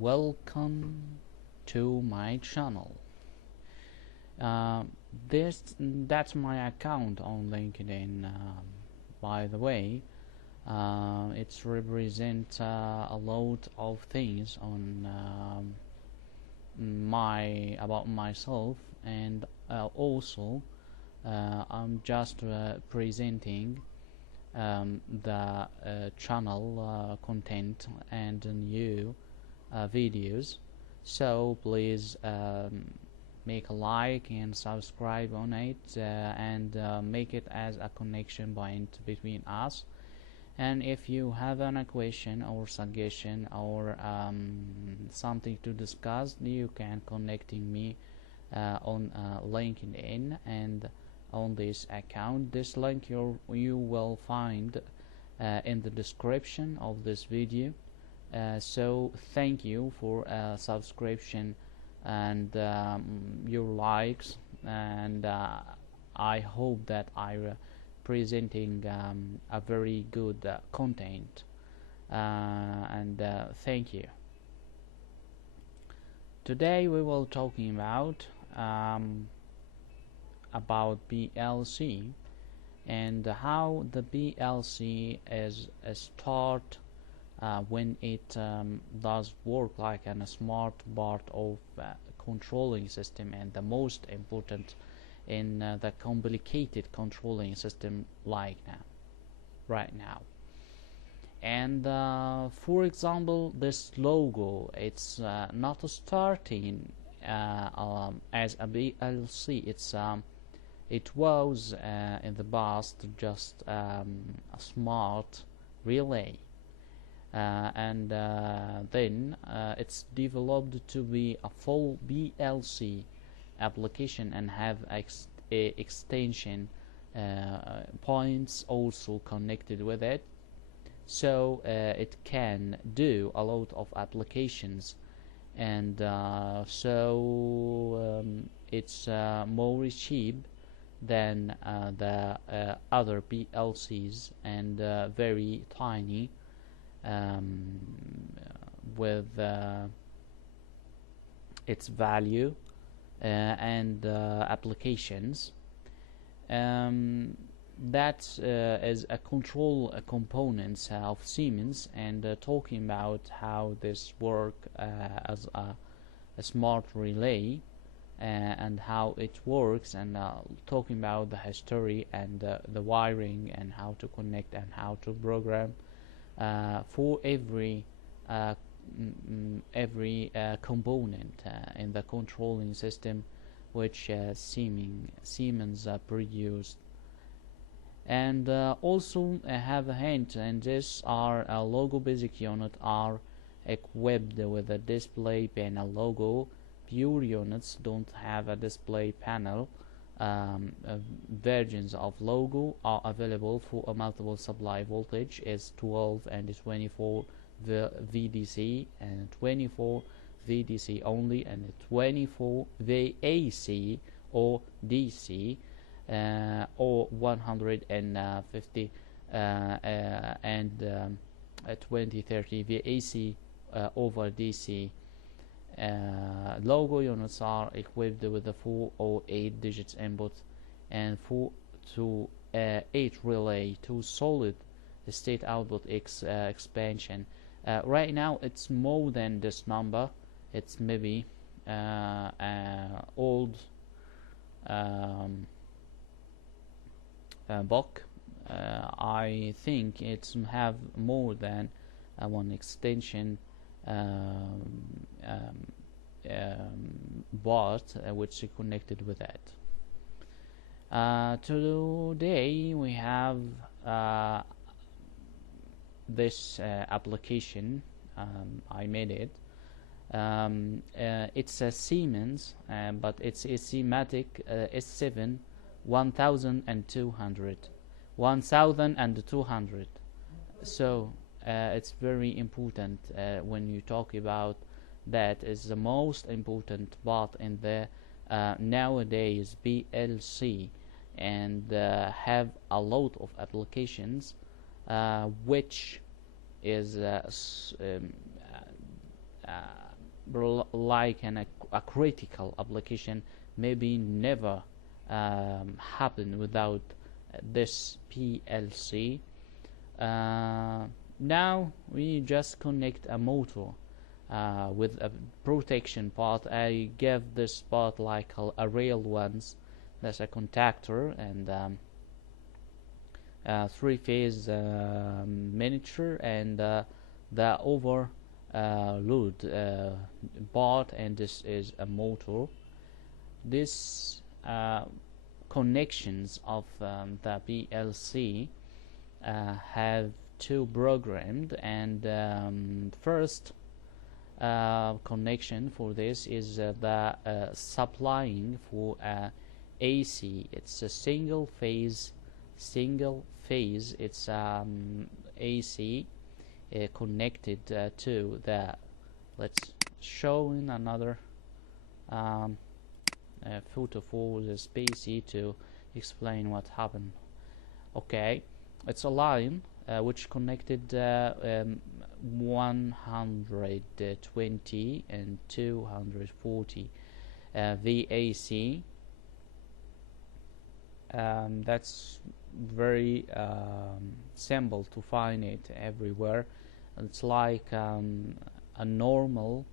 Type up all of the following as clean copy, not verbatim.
Welcome to my channel. That's my account on LinkedIn. By the way, it represents a lot of things on about myself, and also I'm just presenting the channel content and new videos. So please make a like and subscribe on it, and make it as a connection point between us. And if you have any question or suggestion or something to discuss, you can connecting me on LinkedIn and on this account. This link you will find in the description of this video. So thank you for subscription and your likes, and I hope that I presenting a very good content, and thank you. Today we will talking about PLC and how the PLC is a start when it does work like a smart part of controlling system, and the most important in the complicated controlling system right now. And for example, this logo, it's not starting as a PLC. It was in the past just a smart relay, and then it's developed to be a full PLC application and have extension points also connected with it, so it can do a lot of applications, and it's more cheap than the other PLCs, and very tiny with its value and applications. That is a control components of Siemens, and talking about how this work as a smart relay, and how it works, and talking about the history and the wiring and how to connect and how to program for every component in the controlling system which Siemens produced. And also have a hint, and this are a logo basic unit are equipped with a display panel logo. Pure units don't have a display panel. Versions of logo are available for a multiple supply voltage is 12 and 24 VDC, and 24 VDC only, and 24 VAC or DC, or 150 and 2030 VAC over DC. Logo units are equipped with a 4 or 8 digits input and 4 to 8 relay to solid state output expansion. Right now it's more than this number. It's maybe old book. I think it's have more than one extension board which is connected with that. Today we have this application. I made it. It's a Siemens, but it's a Siematic S7 1200. So it's very important when you talk about that. Is the most important part in the nowadays PLC, and have a lot of applications which is like a critical application maybe never happen without this PLC. Now we just connect a motor with a protection part. I give this part like a real ones. That's a contactor and three-phase miniature and the overload part, and this is a motor. This connections of the PLC have two programmed, and first connection for this is the supplying for AC. It's a single phase. It's AC connected to the. Let's show in another photo for the spacey to explain what happened. Okay, it's a line which connected 120 and 240 VAC. That's very simple to find it everywhere. It's like a normal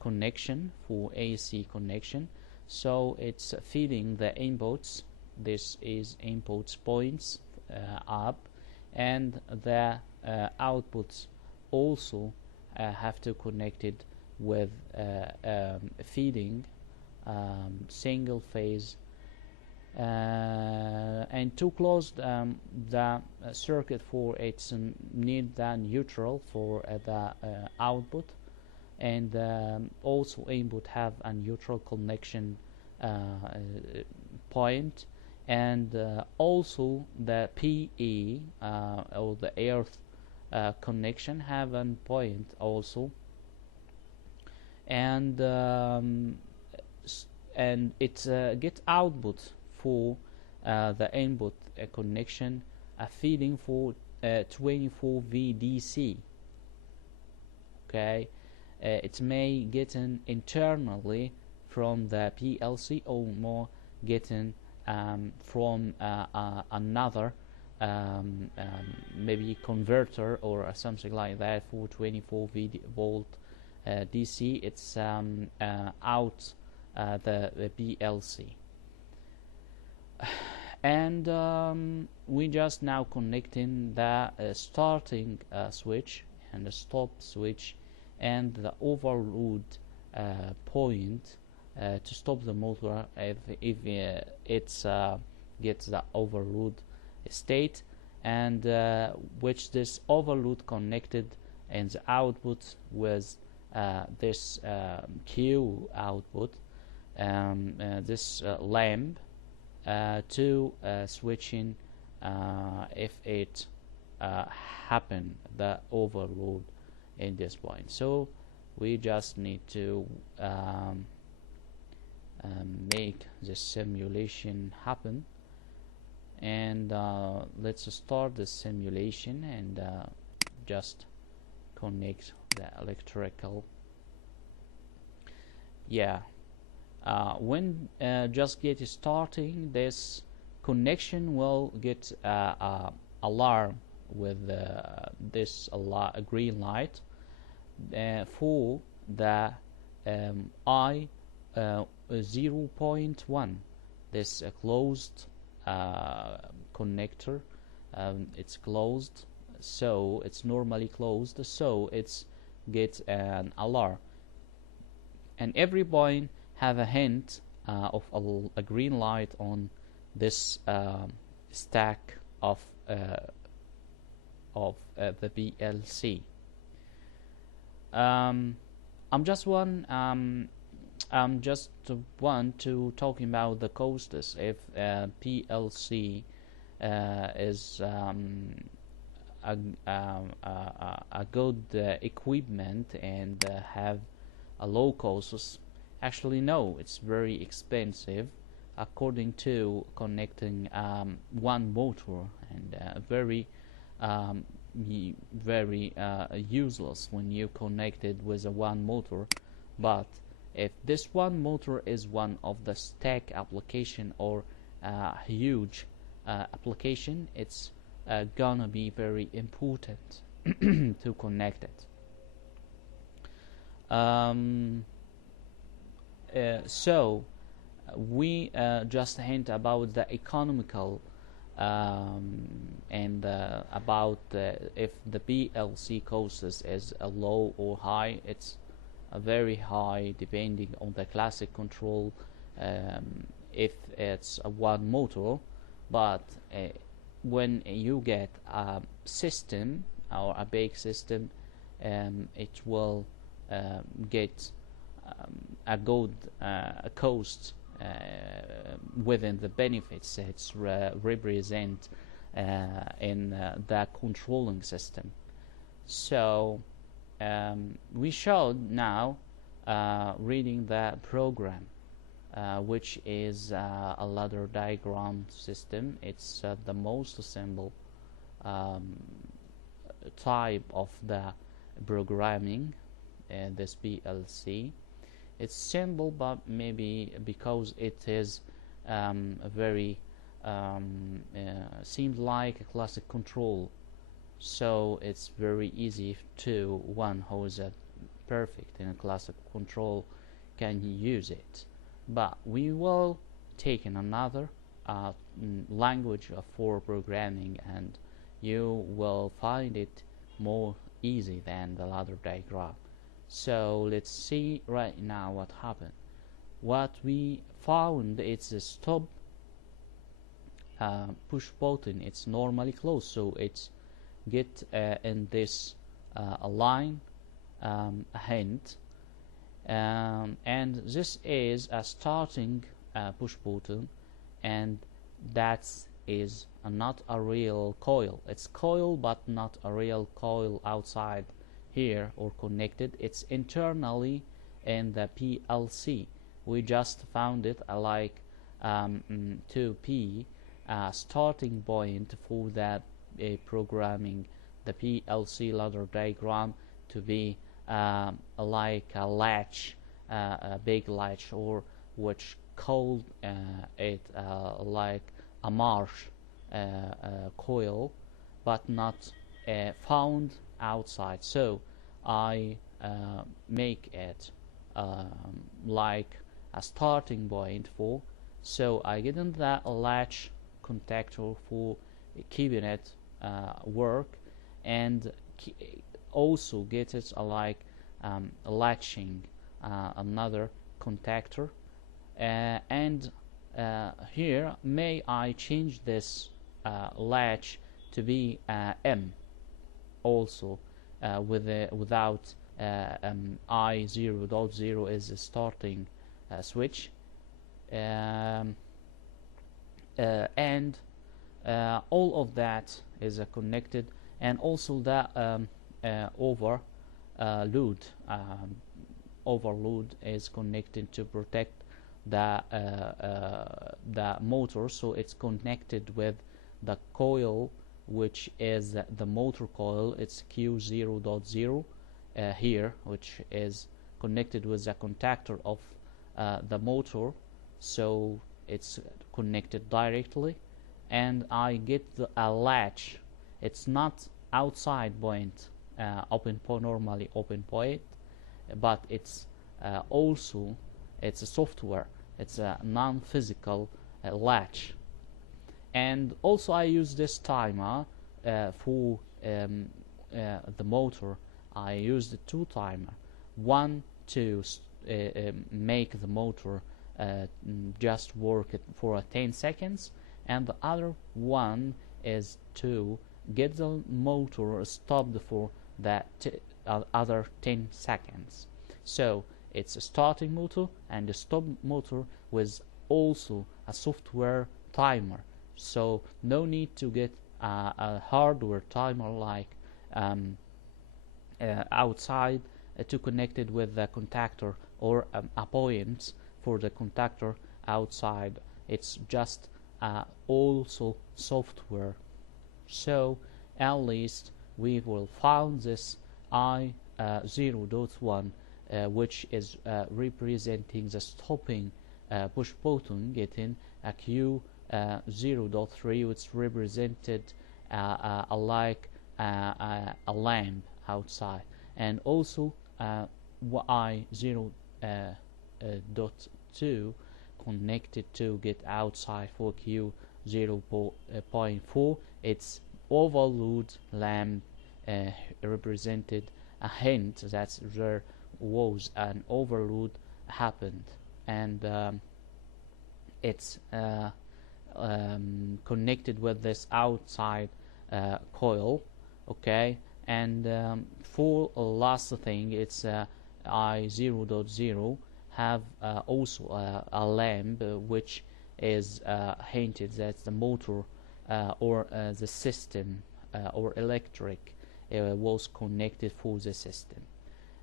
connection for AC connection. So it's feeding the inputs. This is inputs points up, and the outputs also have to connect it with feeding single phase. And to close the circuit for its need the neutral for the output, and also input have a neutral connection point, and also the PE or the earth connection have a point also, and it gets output for the input connection, a feeding for 24 VDC. Okay, it may get internally from the PLC, or more getting from another maybe converter or something like that for 24 volt DC. It's out the PLC. And we just now connecting the starting switch and the stop switch and the overload point to stop the motor if it's gets the overload state, and which this overload connected and the output with this Q output, this lamp to switching if it happen the overload in this point. So we just need to make the simulation happen, and let's start the simulation and just connect the electrical. When just get starting, this connection will get alarm with this green light for the I 0.1, this closed connector. It's closed, so it's normally closed, so it's gets an alarm, and every point have a hint of a green light on this stack of the PLC. I'm just want to talking about the costs. If PLC is a good equipment and have a low costs. Actually, no, it's very expensive, according to connecting one motor, and very very useless when you connect it with a one motor. But if this one motor is one of the stack application or huge application, it's gonna be very important to connect it. So we just hint about the economical and about if the PLC cost is a low or high. It's a very high depending on the classic control, if it's a one motor. But when you get a system or a big system, it will get a good cost within the benefits it's represent in the controlling system. So we showed now reading the program, which is a ladder diagram system. It's the most simple type of the programming in this PLC. It's simple, but maybe because it is very seems like a classic control, so it's very easy to one who is perfect in a classic control can use it. But we will take in another language for programming, and you will find it more easy than the ladder diagram. So let's see right now what happened. What we found, it's a stop push button. It's normally closed, so it's get in this line a hint, and this is a starting push button, and that is not a real coil. It's coil but not a real coil outside here or connected. It's internally in the PLC. We just found it like 2P starting point for that programming the PLC ladder diagram to be like a latch, a big latch, or which called it like a marsh coil, but not found outside. So I make it like a starting point for, so I get in that latch contactor for keeping it work, and also get it like latching another contactor, and here may I change this latch to be M also, without I0.0 is a starting switch, and all of that is connected, and also that overload is connected to protect the motor, so it's connected with the coil, which is the motor coil. It's Q0.0 here, which is connected with the contactor of the motor, so it's connected directly, and I get a latch. It's not outside point, open point, normally open point, but it's also it's a software. It's a non-physical latch. And also I use this timer for the motor. I use the two timer, one to make the motor just work for 10 seconds, and the other one is to get the motor stopped for that other 10 seconds. So it's a starting motor and a stop motor with also a software timer, so no need to get a hardware timer like outside to connect it with the contactor, or a point for the contactor outside. It's just also software. So at least we will find this I0.1 which is representing the stopping push button, getting a Q0.3 which represented like a lamp outside, and also I0.2 connected to get outside for Q0.4. It's overload lamp represented a hint that there was an overload happened, and it's connected with this outside coil. Okay, and for last thing, it's I0.0 have also a lamp which is hinted that the motor or the system or electric was connected for the system,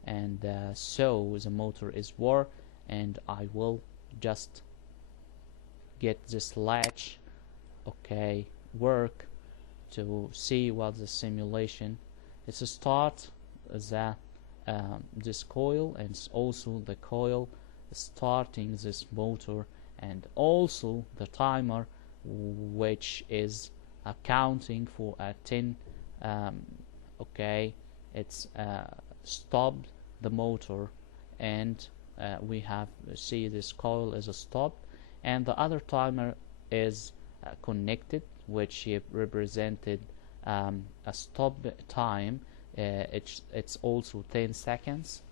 and so the motor is work, and I will just get this latch, okay, work to see what the simulation. It's a start the this coil, and it's also the coil starting this motor, and also the timer which is accounting for a 10. Okay, it's stopped the motor, and we have see this coil is a stop, and the other timer is connected, which represented a stop time. It's also 10 seconds,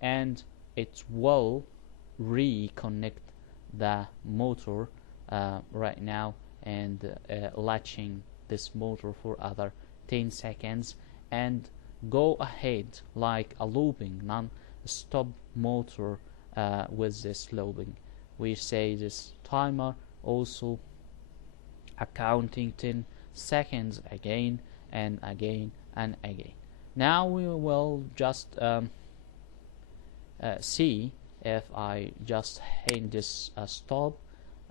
and it will reconnect the motor right now, and latching this motor for other 10 seconds, and go ahead like a looping non-stop motor with this looping. We say this timer also accounting 10 seconds again and again and again. Now we will just see if I just hit this stop.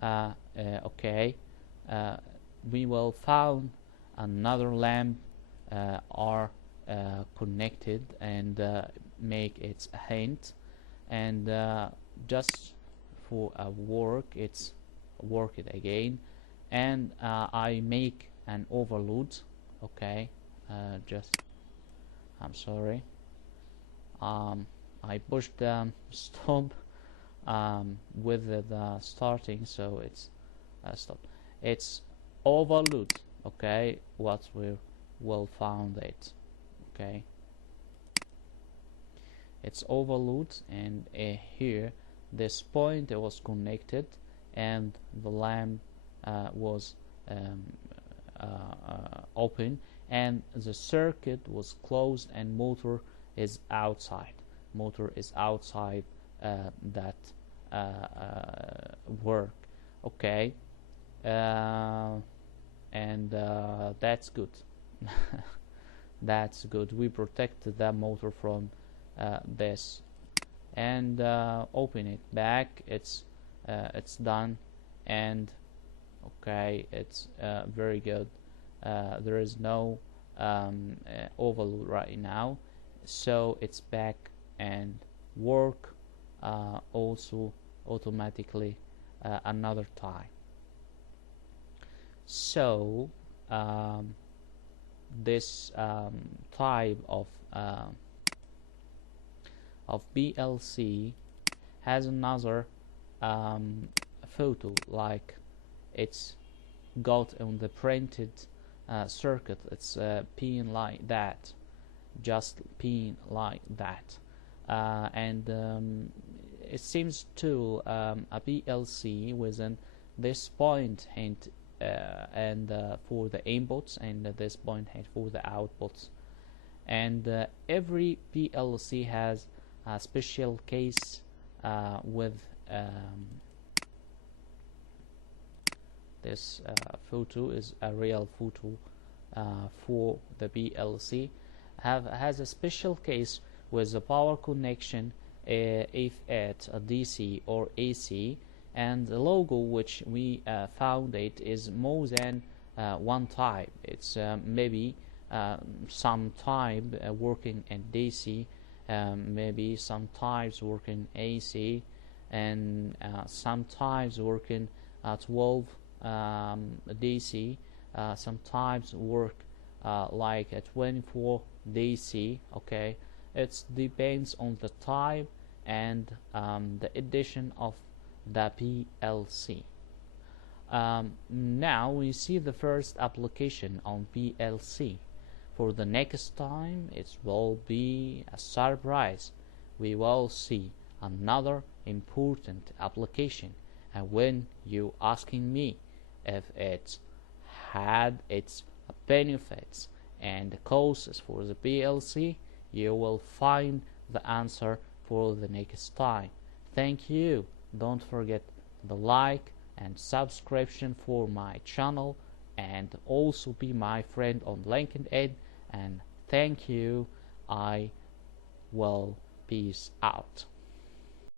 Okay, we will found another lamp are connected, and make its a hint, and just for a work, it's work it again, and I make an overload. Okay, just I'm sorry, I pushed the stop with the starting, so it's stop. It's overload. Okay, what we will found it. Okay, it's overload, and here this point it was connected, and the lamp was open, and the circuit was closed, and motor is outside. Motor is outside that work. Okay, and that's good. That's good. We protected the motor from this, and open it back. It's done, and okay, it's very good. There is no overload right now, so it's back and work also automatically another time. So this type of PLC has another photo, like it's got on the printed circuit. It's pin like that, just pin like that, and it seems to a PLC within this point hint and for the inputs, and this point hint for the outputs, and every PLC has a special case with this photo is a real photo for the PLC. Has a special case with the power connection, if it's a DC or AC, and the logo which we found it is more than one type. It's maybe some type working in DC, maybe some types working AC, and some types working 12 DC, some types work like a 24 DC. Okay, it depends on the type and the edition of the PLC. Now we see the first application on PLC. For the next time it will be a surprise. We will see another important application, and when you asking me if it had its benefits and costs for the PLC, you will find the answer for the next time. Thank you. Don't forget the like and subscription for my channel, and also be my friend on LinkedIn, and thank you. I will peace out.